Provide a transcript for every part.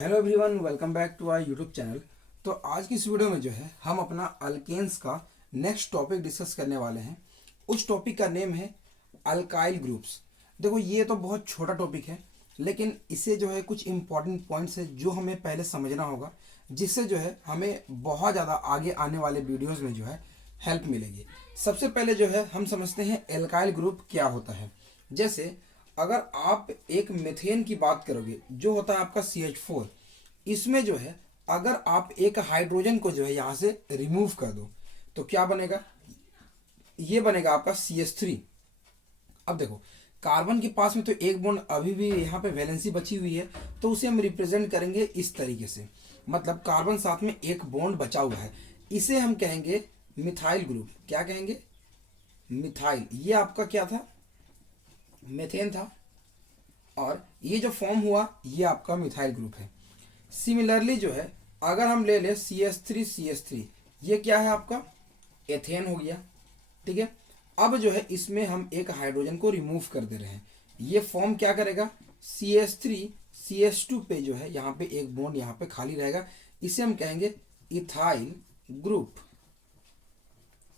Hello everyone, welcome back to our YouTube channel. तो आज की इस वीडियो में जो है हम अपना अल्केन्स का नेक्स्ट टॉपिक डिस्कस करने वाले हैं। उस टॉपिक का नेम है अल्काइल ग्रुप्स। देखो, ये तो बहुत छोटा टॉपिक है, लेकिन इसे जो है कुछ इंपॉर्टेंट पॉइंट्स है जो हमें पहले समझना होगा, जिससे जो है हमें बहुत ज़्यादा आगे आने वाले वीडियोज़ में जो है हेल्प मिलेगी। सबसे पहले जो है हम समझते हैं एल्काइल ग्रुप क्या होता है। जैसे अगर आप एक मीथेन की बात करोगे जो होता है आपका CH4, इसमें जो है अगर आप एक हाइड्रोजन को जो है यहाँ से रिमूव कर दो तो क्या बनेगा, ये बनेगा आपका CH3। अब देखो, कार्बन के पास में तो एक बॉन्ड अभी भी यहाँ पे वैलेंसी बची हुई है, तो उसे हम रिप्रेजेंट करेंगे इस तरीके से। मतलब कार्बन साथ में एक बॉन्ड बचा हुआ है, इसे हम कहेंगे मिथाइल ग्रुप। क्या कहेंगे? मिथाइल। ये आपका क्या था? मेथेन था, और ये जो फॉर्म हुआ ये आपका मिथाइल ग्रुप है। सिमिलरली जो है अगर हम ले ले CH3, ये क्या है आपका? एथेन हो गया। ठीक है, अब जो है इसमें हम एक हाइड्रोजन को रिमूव कर दे रहे हैं, ये फॉर्म क्या करेगा? CH3CH2 पे जो है यहाँ पे एक बॉन्ड यहाँ पे खाली रहेगा, इसे हम कहेंगे इथाइल ग्रुप।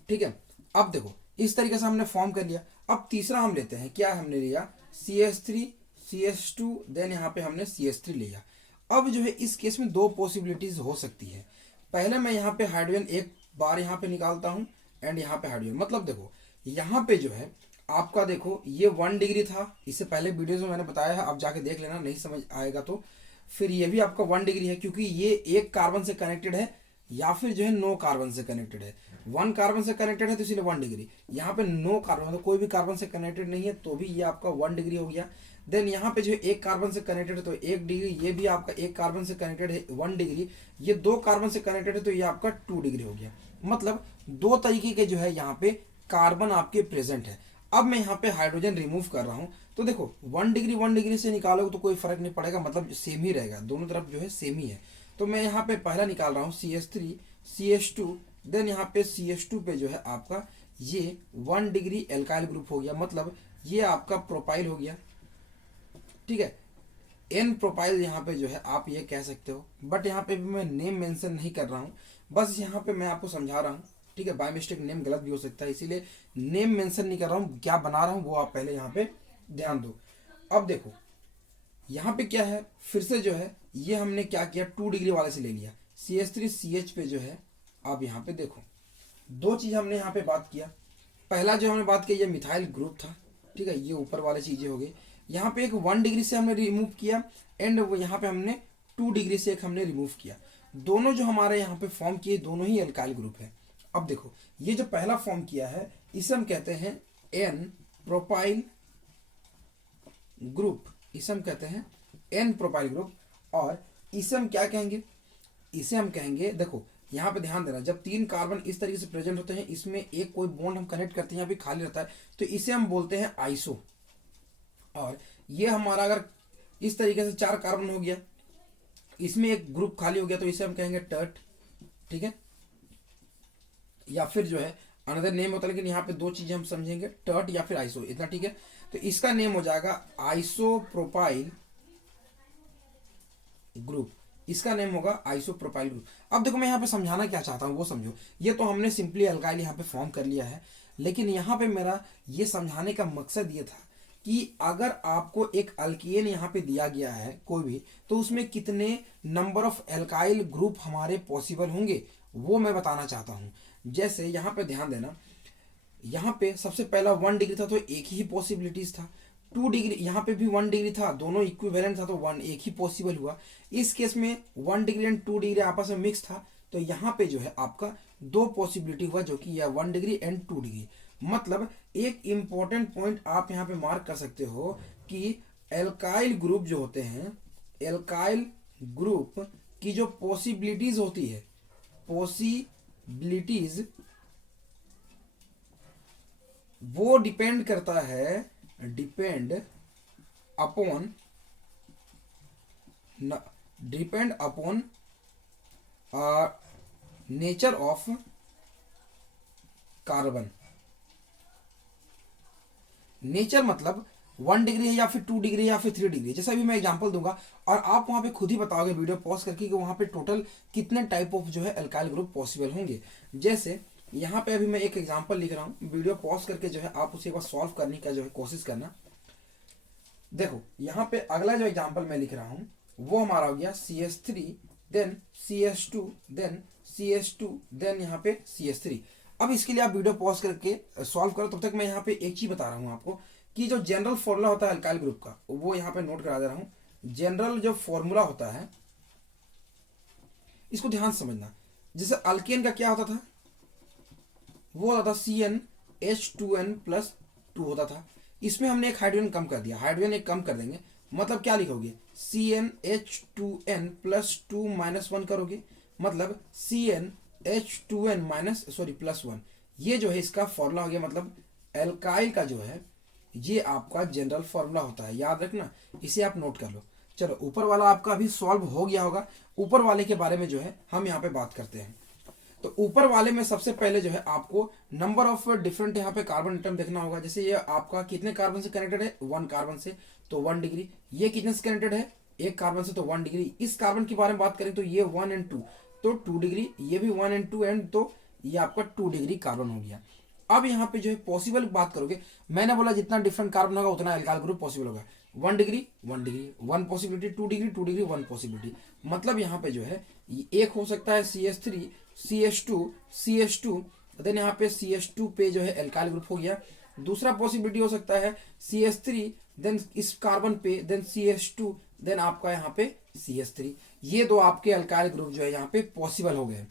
ठीक है, अब देखो इस तरीके से हमने फॉर्म कर लिया। अब तीसरा हम लेते हैं, क्या हमने लिया? CH3CH2, देन यहाँ पे हमने CH3 लिया। अब जो है इस केस में दो पॉसिबिलिटीज हो सकती है। पहले मैं यहाँ पे हाइड्रोजन एक बार यहाँ पे निकालता हूँ एंड यहाँ पे हाइड्रोजन। मतलब देखो यहाँ पे जो है आपका, देखो ये 1 डिग्री था, इससे पहले वीडियोज में मैंने बताया है, आप जाके देख लेना, नहीं समझ आएगा तो। फिर ये भी आपका 1 डिग्री है, क्योंकि ये एक कार्बन से कनेक्टेड है या फिर जो है नो कार्बन से कनेक्टेड है। 1 कार्बन से कनेक्टेड है तो इसलिए 1 डिग्री। यहाँ पे नो कार्बन, मतलब कोई भी कार्बन से कनेक्टेड नहीं है, तो भी ये आपका 1 डिग्री हो गया। देन यहाँ पे जो है एक कार्बन से कनेक्टेड है तो 1 डिग्री, ये भी आपका एक कार्बन से कनेक्टेड है 1 डिग्री, ये 2 कार्बन से कनेक्टेड है तो ये आपका 2 डिग्री हो गया। मतलब दो तरीके के जो है यहाँ पे कार्बन आपके प्रेजेंट है। अब मैं यहाँ पे हाइड्रोजन रिमूव कर रहा हूँ, तो देखो 1 डिग्री से निकालोगे तो कोई फर्क नहीं पड़ेगा, मतलब सेम ही रहेगा, दोनों तरफ जो है सेम ही है। तो मैं यहाँ पे पहला निकाल रहा हूँ CH3CH2, देन यहाँ पे CH2 पे जो है आपका ये 1 डिग्री एल्काइल ग्रुप हो गया, मतलब ये आपका प्रोपाइल हो गया। ठीक है, एन प्रोपाइल यहाँ पे जो है आप ये कह सकते हो, बट यहाँ पे भी मैं नेम मेंशन नहीं कर रहा हूँ, बस यहाँ पे मैं आपको समझा रहा हूँ। ठीक है, बाय मिस्टेक नेम गलत भी हो सकता है, इसीलिए नेम मेंशन नहीं कर रहा हूँ, क्या बना रहा हूँ वो आप पहले यहाँ पे ध्यान दो। अब देखो यहाँ पे क्या है, फिर से जो है ये हमने क्या किया, 2 डिग्री वाले से ले लिया। CH3CH पे जो है आप यहाँ पे देखो दो चीज हमने यहाँ पे बात किया। पहला जो हमने बात की ये मिथाइल ग्रुप था। ठीक है, ये ऊपर वाली चीजें हो गई। यहाँ पे एक 1 डिग्री से हमने रिमूव किया, एंड वो यहाँ पे हमने 2 डिग्री से एक हमने रिमूव किया। दोनों जो हमारे यहाँ पे फॉर्म किए दोनों ही एल्काइल ग्रुप है। अब देखो ये जो पहला फॉर्म किया है इसे हम कहते हैं एन प्रोपाइल ग्रुप, इसे हम कहते हैं एन प्रोपाइल ग्रुप। और इसे हम क्या कहेंगे? इसे हम कहेंगे, देखो यहाँ पे ध्यान देना, जब 3 कार्बन इस तरीके से प्रेजेंट होते हैं, इसमें एक कोई बॉन्ड हम कनेक्ट करते हैं यहाँ पे खाली रहता है, तो इसे हम बोलते हैं आइसो। और ये हमारा अगर इस तरीके से 4 कार्बन हो गया, इसमें एक ग्रुप खाली हो गया, तो इसे हम कहेंगे टर्ट। ठीक है, या फिर जो है अनदर नेम होता है, लेकिन यहाँ पे दो चीजें हम समझेंगे, टर्ट या फिर आइसो, इतना ठीक है। तो इसका नेम हो जाएगा आइसोप्रोपाइल ग्रुप, इसका नेम होगा आइसोप्रोपाइल ग्रुप। अब देखो मैं यहाँ पे समझाना क्या चाहता हूँ वो समझो। ये तो हमने सिंपली अल्काइल यहाँ पे फॉर्म कर लिया है, लेकिन यहाँ पे मेरा ये समझाने का मकसद ये था कि अगर आपको एक अल्केन यहाँ पे दिया गया है कोई भी, तो उसमें कितने नंबर ऑफ एल्काइल ग्रुप हमारे पॉसिबल होंगे वो मैं बताना चाहता हूँ। जैसे यहाँ पे ध्यान देना, यहाँ पे सबसे पहला 1 डिग्री था तो एक ही पॉसिबिलिटीज था। 2 डिग्री, यहाँ पे भी 1 डिग्री था, दोनों इक्विवेलेंट था तो 1 एक ही पॉसिबल हुआ। इस केस में 1 डिग्री एंड 2 डिग्री आपस में मिक्स था, तो यहाँ पे जो है आपका 2 पॉसिबिलिटी हुआ, जो कि यह 1 डिग्री एंड 2 डिग्री। मतलब एक इंपॉर्टेंट पॉइंट आप यहाँ पे मार्क कर सकते हो कि एल्काइल ग्रुप जो होते हैं, एल्काइल ग्रुप की जो पॉसिबिलिटीज होती है, पॉसिबिलिटीज वो डिपेंड करता है, depend upon nature of carbon. Nature मतलब 1 डिग्री है या फिर 2 डिग्री या फिर 3 डिग्री, जैसा भी मैं एग्जांपल दूंगा और आप वहां पे खुद ही बताओगे वीडियो पॉज करके कि वहां पे टोटल कितने टाइप ऑफ जो है अल्काइल ग्रुप पॉसिबल होंगे। जैसे यहाँ पे अभी मैं एक एग्जांपल लिख रहा हूँ, वीडियो पॉज करके जो है आप उसे एक बार सॉल्व करने का जो है कोशिश करना। देखो यहाँ पे अगला जो एग्जांपल मैं लिख रहा हूँ वो हमारा हो गया CH3 then CH2 then CH2 then यहाँ पे CH3। अब इसके लिए आप वीडियो पॉज करके सॉल्व करो, तब तक मैं यहाँ पे एक चीज बता रहा हूँ आपको कि जो जनरल फॉर्मूला होता है अल्काइल ग्रुप का वो यहाँ पे नोट करा दे रहा हूँ। जनरल जो फॉर्मूला होता है इसको ध्यान समझना। जैसे अल्केन का क्या होता था, वो होता था CnH2n+2 होता था। इसमें हमने एक हाइड्रोजन कम कर दिया, हाइड्रोजन एक कम कर देंगे, मतलब क्या लिखोगे CnH2n+2 -1 करोगे, मतलब CnH2n- ये जो है इसका फॉर्मूला हो गया। मतलब एल्काइल का जो है ये आपका जनरल फॉर्मूला होता है, याद रखना, इसे आप नोट कर लो। चलो ऊपर वाला आपका अभी सॉल्व हो गया होगा, ऊपर वाले के बारे में जो है हम यहाँ पे बात करते हैं। तो ऊपर वाले में सबसे पहले जो है आपको नंबर ऑफ डिफरेंट यहाँ पे कार्बन एटम देखना होगा। जैसे ये आपका कितने कार्बन से कनेक्टेड है, 1 कार्बन से, तो 1 डिग्री। ये कितने से कनेक्टेड है, 1 कार्बन से, तो 1 डिग्री। इस कार्बन के बारे में बात करें तो ये 1 और 2, तो 2 डिग्री। ये भी 1 और 2 एंड, तो ये आपका 2 डिग्री कार्बन हो गया। अब यहाँ पे जो है पॉसिबल बात करोगे, मैंने बोला जितना डिफरेंट कार्बन होगा उतना अल्काइल ग्रुप पॉसिबल होगा। 1 degree 1 degree 1 possibility, 2 degree 2 degree 1 possibility. मतलब यहाँ पे जो है एक हो सकता है CH3 CH2 देन यहाँ पे CH2 पे जो है अल्काइल ग्रुप हो गया। दूसरा पॉसिबिलिटी हो सकता है CH3 देन इस कार्बन पे देन CH2 देन आपका यहाँ पे CH3। ये दो आपके अल्काइल ग्रुप जो है यहाँ पे पॉसिबल हो गए।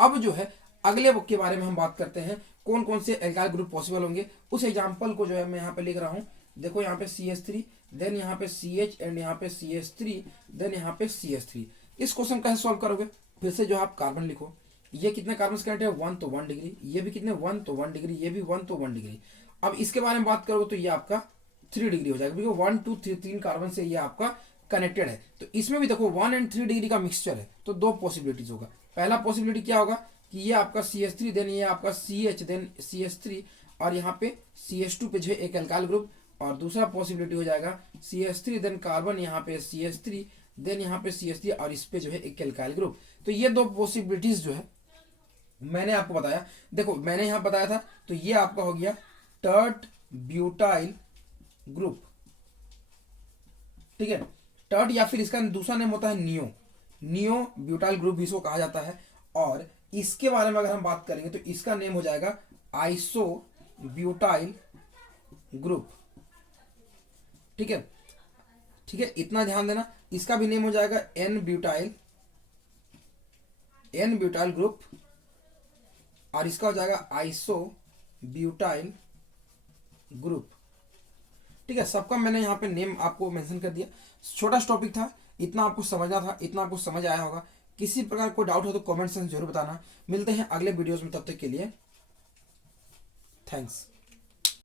अब जो है अगले के बारे में हम बात करते हैं, कौन कौन से अल्काइल ग्रुप पॉसिबल होंगे। उस एग्जांपल को जो है मैं यहाँ पे लिख रहा हूँ। देखो यहाँ पे CH3 देन यहाँ पे CH एंड यहाँ पे CH3 देन यहाँ पे CH3। इस क्वेश्चन कैसे सॉल्व करोगे, फिर से जो आप कार्बन लिखो, ये कितने कार्बन कनेक्ट है, 1 तो 1 डिग्री। ये भी कितने 1 तो 1 डिग्री, ये भी 1 तो 1 डिग्री। अब इसके बारे में बात करोगे तो ये आपका 3 डिग्री हो जाएगा, क्योंकि 1 2 3 3 कार्बन से ये आपका कनेक्टेड है। तो इसमें भी देखो 1 और 3 डिग्री का मिक्सचर है, तो 2 पॉसिबिलिटीज होगा। पहला पॉसिबिलिटी क्या होगा कि ये आपका CH3 देन ये आपका CH देन CH3 और यहाँ पे CH2 पे जो है एक अल्काइल ग्रुप। और दूसरा पॉसिबिलिटी हो जाएगा CH3 देन कार्बन यहाँ पे CH3 देन यहाँ पे CH3 और इस पे जो है एक अल्काइल ग्रुप। तो ये 2 पॉसिबिलिटीज जो है मैंने आपको बताया। देखो मैंने यहाँ बताया था, तो ये आपका हो गया टर्ट ब्यूटाइल ग्रुप, ठीक है। टर्ट या फिर इसका दूसरा नेम होता है नियो ब्यूटाइल ग्रुप भी इसको कहा जाता है। और इसके बारे में अगर हम बात करेंगे तो इसका नेम हो जाएगा आइसो ब्यूटाइल ग्रुप, ठीक है। ठीक है, इतना ध्यान देना। इसका भी नेम हो जाएगा एन ब्यूटाइल ग्रुप और इसका हो जाएगा आइसो ब्यूटाइल ग्रुप, ठीक है। सबका मैंने यहाँ पे नेम आपको मेंशन कर दिया। छोटा सा टॉपिक था, इतना आपको समझना था, इतना आपको समझ आया होगा। किसी प्रकार कोई डाउट हो तो कमेंट सेक्शन जरूर बताना। मिलते हैं अगले वीडियोस में, तब तक के लिए थैंक्स।